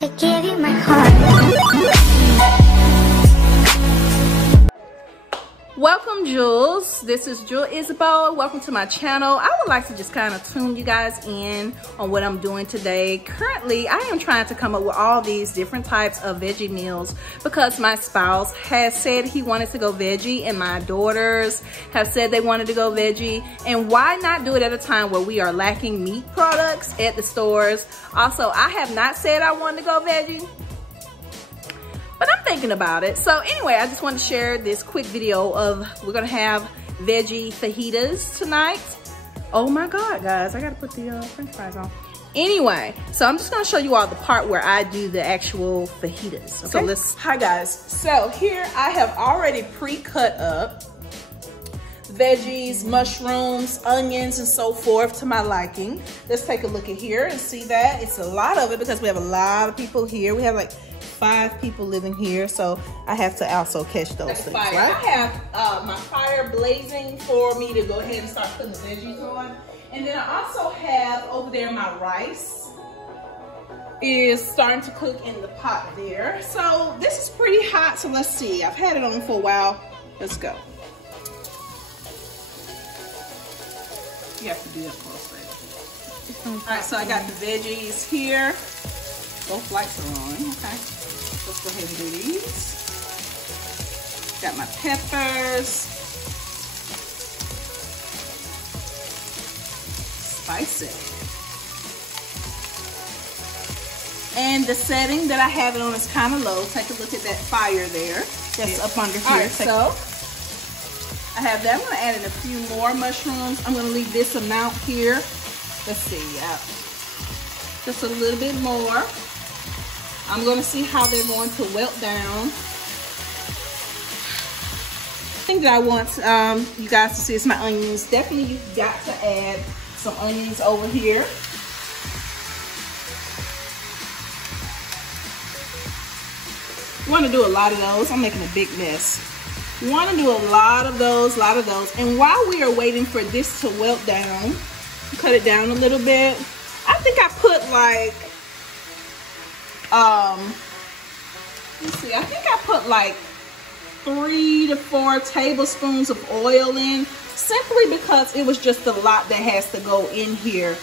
I gave you my heart. Welcome, Jules. This is Jewel Isabel. Welcome to my channel. I would like to just kind of tune you guys in on what I'm doing today. Currently, I am trying to come up with all these different types of veggie meals because my spouse has said he wanted to go veggie and my daughters have said they wanted to go veggie. And why not do it at a time where we are lacking meat products at the stores? Also, I have not said I wanted to go veggie, but I'm thinking about it. So anyway, I just want to share this quick video of, we're gonna have veggie fajitas tonight. Oh my God, guys, I gotta put the french fries on. Anyway, so I'm just gonna show you all the part where I do the actual fajitas, okay? So hi guys, so here I have already pre-cut up veggies, mushrooms, onions, and so forth to my liking. Let's take a look at here and see that. It's a lot of it because we have a lot of people here. We have like 5 people living here, so I have to also catch those things, right? I have my fire blazing for me to go ahead and start putting the veggies on. And then I also have over there my rice is starting to cook in the pot there. So this is pretty hot, so let's see. I've had it on for a while. Let's go. You have to do that close, baby. All right, so I got the veggies here. Both lights are on, okay. Let's go ahead and do these. Got my peppers. Spicy. And the setting that I have it on is kind of low. Take a look at that fire there. That's up under here. Right, so I have that. I'm gonna add in a few more mushrooms. I'm gonna leave this amount here. Let's see, just a little bit more. I'm gonna see how they're going to wilt down. Thing that I want you guys to see is my onions. Definitely you've got to add some onions over here. You wanna do a lot of those. I'm making a big mess. You wanna do a lot of those. And while we are waiting for this to wilt down, cut it down a little bit. I think I put like, let's see, I think I put like 3 to 4 tablespoons of oil in, simply because it was just a lot that has to go in here.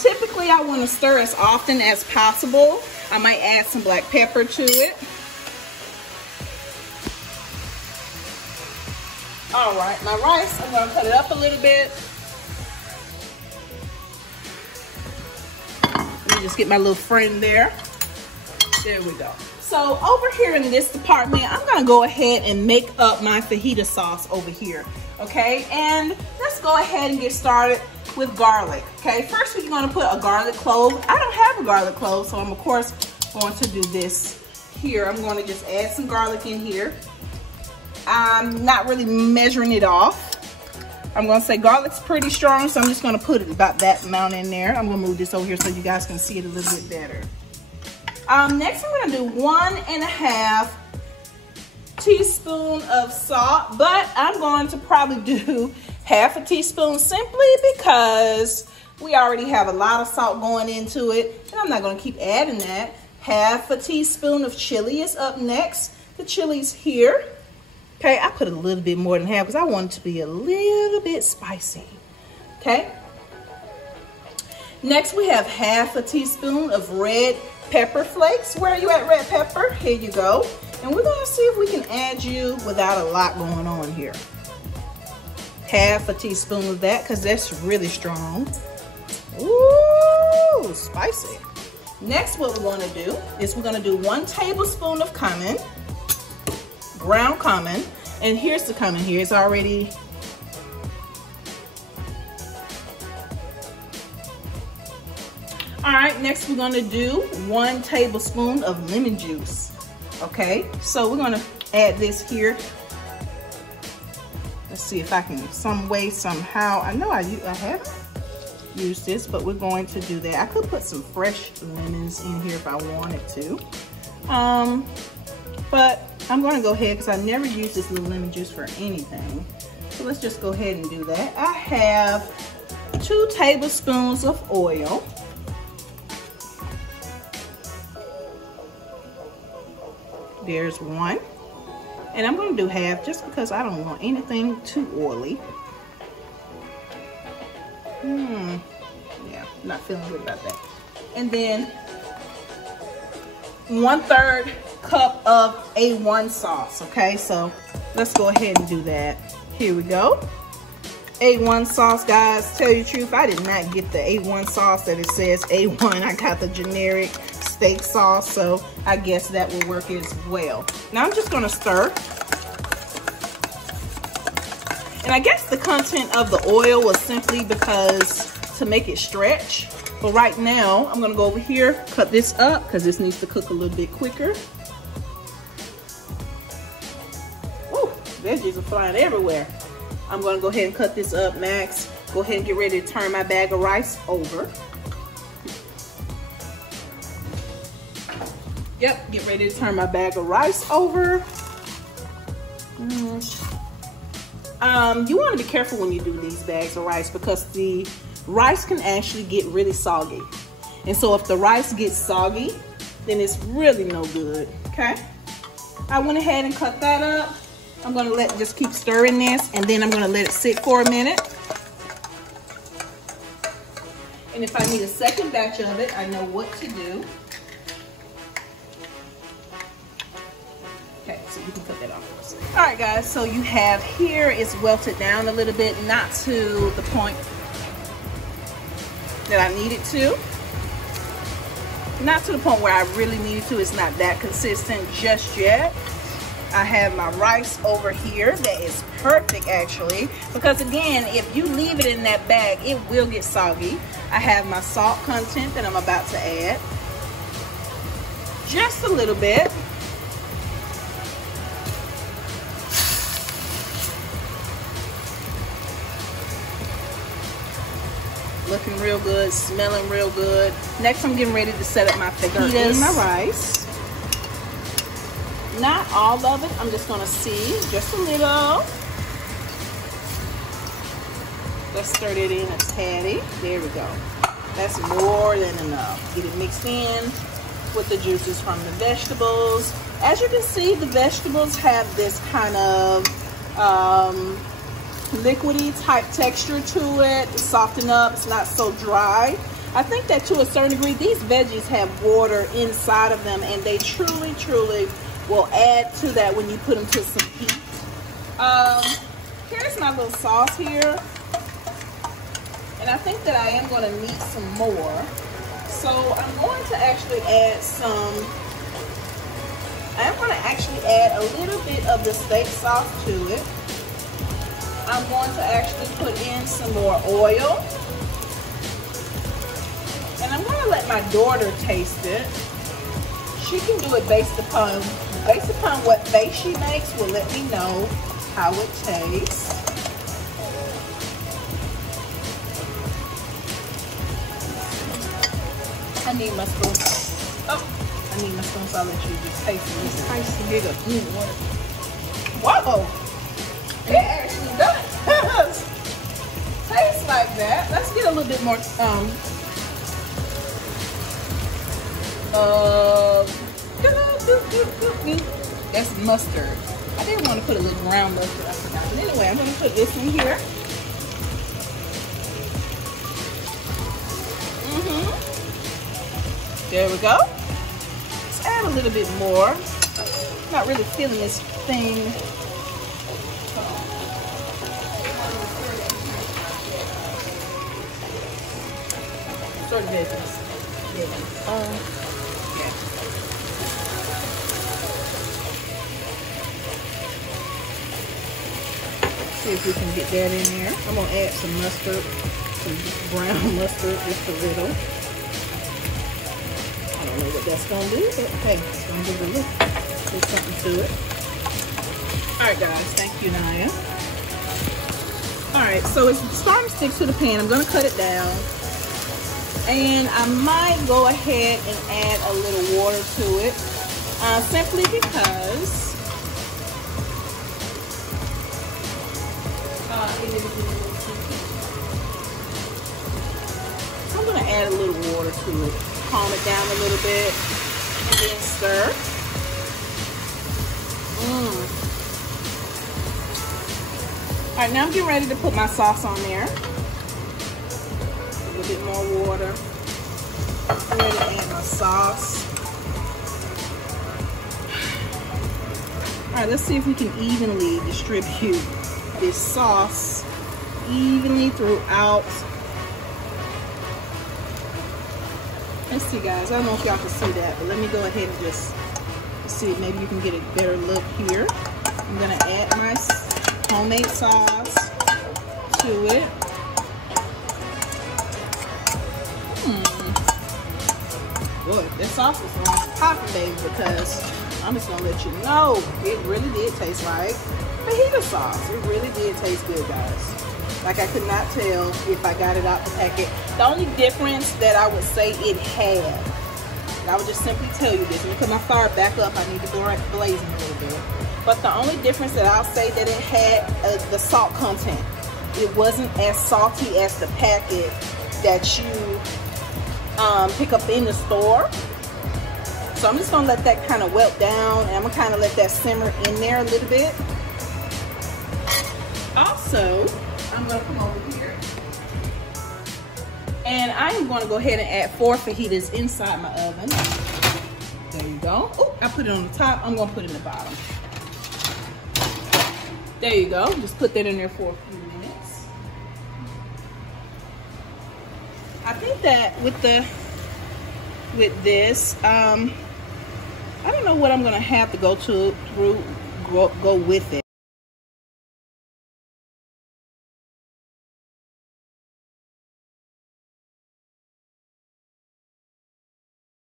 Typically I want to stir as often as possible. I might add some black pepper to it. All right, my rice, I'm gonna cut it up a little bit. Let me just get my little friend there. There we go. So over here in this department, I'm gonna go ahead and make up my fajita sauce over here, okay? And let's go ahead and get started with garlic, okay? First, we're gonna put a garlic clove. I don't have a garlic clove, so I'm of course going to do this here. I'm gonna just add some garlic in here. I'm not really measuring it off. I'm gonna say garlic's pretty strong, so I'm just gonna put it about that amount in there. I'm gonna move this over here so you guys can see it a little bit better. Next, I'm gonna do 1.5 teaspoon of salt, but I'm going to probably do half a teaspoon simply because we already have a lot of salt going into it, and I'm not gonna keep adding that. Half a teaspoon of chili is up next. The chili's here. Okay, I put a little bit more than half because I want it to be a little bit spicy, okay? Next, we have half a teaspoon of red pepper flakes. Where are you at, red pepper? Here you go. And we're gonna see if we can add you without a lot going on here. Half a teaspoon of that because that's really strong. Ooh, spicy. Next, what we're gonna do is we're gonna do 1 tablespoon of cumin. Ground cumin, and here's the cumin here. It's already all right. Next, we're gonna do 1 tablespoon of lemon juice. Okay, so we're gonna add this here. Let's see if I can some way somehow. I know I haven't used this, but we're going to do that. I could put some fresh lemons in here if I wanted to, but I'm gonna go ahead because I never use this little lemon juice for anything. So let's just go ahead and do that. I have 2 tablespoons of oil. There's one. And I'm gonna do half just because I don't want anything too oily. Yeah, not feeling good about that. And then 1/3 cup of A1 sauce, okay? So let's go ahead and do that. Here we go. A1 sauce, guys. Tell you the truth, I did not get the A1 sauce that it says A1. I got the generic steak sauce, so I guess that will work as well. Now I'm just gonna stir. And I guess the content of the oil was simply because to make it stretch. But right now, I'm gonna go over here, cut this up, because this needs to cook a little bit quicker. Woo, veggies are flying everywhere. I'm gonna go ahead and cut this up, Max. Go ahead and get ready to turn my bag of rice over. Yep, get ready to turn my bag of rice over. You want to be careful when you do these bags of rice because the rice can actually get really soggy. And so if the rice gets soggy, then it's really no good, okay? I went ahead and cut that up. I'm gonna just keep stirring this, and then I'm gonna let it sit for a minute. And if I need a second batch of it, I know what to do. Okay, so you can put that on first. All right, guys, so you have here, it's welted down a little bit, not to the point that I need it to. Not to the point where I really need it to. It's not that consistent just yet. I have my rice over here. That is perfect, actually, because again, if you leave it in that bag, it will get soggy. I have my salt content that I'm about to add. Just a little bit. Looking real good, smelling real good. Next, I'm getting ready to set up my fajitas in my rice. Not all of it. I'm just gonna see just a little. Let's stir it in a tatty. There we go. That's more than enough. Get it mixed in with the juices from the vegetables. As you can see, the vegetables have this kind of liquidy type texture to it. It's softened up. It's not so dry. I think that to a certain degree, these veggies have water inside of them, and they truly, truly will add to that when you put them to some heat. Here's my little sauce here. And I think that I am going to need some more. So I'm going to actually add a little bit of the steak sauce to it. I'm going to actually put in some more oil. And I'm going to let my daughter taste it. She can do it based upon what face she makes will let me know how it tastes. I need my spoon. Oh, I need my spoon, so I'll let you just taste it. It's spicy. Here you go. Whoa! It actually does taste like that. Let's get a little bit more that's mustard. I didn't want to put a little ground mustard, I forgot. But anyway, I'm going to put this in here. There we go. Let's add a little bit more. Not really feeling this thing. Sort of veggies. Yeah. See if we can get that in there. I'm gonna add some mustard, some brown mustard, just a little. I don't know what that's gonna do, but hey, it's gonna give a look. There's something to it. All right, guys. Thank you, Naya. All right, so it's starting to stick to the pan. I'm gonna cut it down. And I might go ahead and add a little water to it, simply because I'm going to add a little water to it, calm it down a little bit, and then stir. All right, now I'm getting ready to put my sauce on there. A little bit more water. I'm ready to add my sauce. All right, let's see if we can evenly distribute this sauce evenly throughout. Let's see, guys. I don't know if y'all can see that, but let me go ahead and just see if maybe you can get a better look here. I'm gonna add my homemade sauce to it. Boy, this sauce is going to pop, baby, because I'm just gonna let you know it really did taste like fajita sauce. It really did taste good, guys. Like, I could not tell if I got it out the packet. The only difference that I would say it had, and I would just simply tell you this, and because my fire back up, I need to go right blazing a little bit. But the only difference that I'll say that it had the salt content. It wasn't as salty as the packet that you pick up in the store. So I'm just gonna let that kind of wilt down, and I'm gonna kind of let that simmer in there a little bit. Also, I'm gonna come over here, and I am gonna go ahead and add 4 fajitas inside my oven. There you go. Oh, I put it on the top. I'm gonna put it in the bottom. There you go. Just put that in there for a few minutes. I think that with this, I don't know what I'm gonna have to go with it.